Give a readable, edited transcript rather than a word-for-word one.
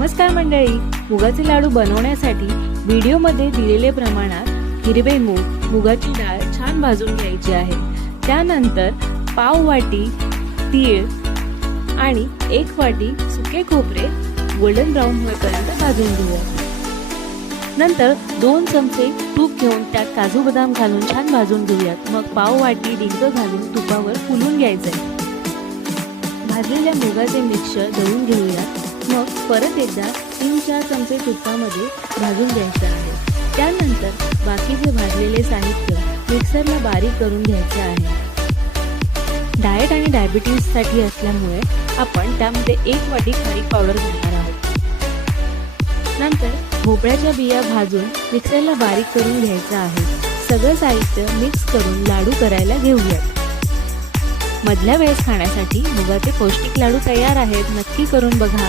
नमस्कार मंडळी, मुगाचे लाडू बनवण्यासाठी व्हिडिओमध्ये दिलेल्या प्रमाणात हिरवे मूग, मुगाची डाळ छान भाजून घ्यायची आहे। त्यानंतर पाव वाटी तीळ आणि 1 वाटी सुके खोबरे गोल्डन ब्राऊन होईपर्यंत भाजून घेऊया। नंतर 2 चमचे तूप घेऊन त्यात काजू बदाम घालून छान भाजून घेऊयात। मग पाव वाटी डिंक घालून तुपावर फुलून घ्यायचे। भाजलेल्या मुगाचे मिक्सचर दळून घेऊयात। मग परत एकदा 3-4 चमचे तुपामध्ये भाजून घ्यायचे आहे। त्यानंतर बाकीचे भाजलेले साहित्य मिक्सरला बारीक करून घ्यायचे आहे। डाएट आणि डायबिटीजसाठी असल्यामुळे आपण त्यामध्ये 1 वाटी खारीक पावडर घालणार आहोत। नंतर भोपळ्याच्या बिया भाजून मिक्सरला बारीक करून घ्यायचं आहे। सगळं साहित्य मिक्स करून लाडू करायला घेऊयात। मधल्या वेळेस खाण्यासाठी मुगाचे पौष्टिक लाडू तयार आहेत, नक्की करून बघा।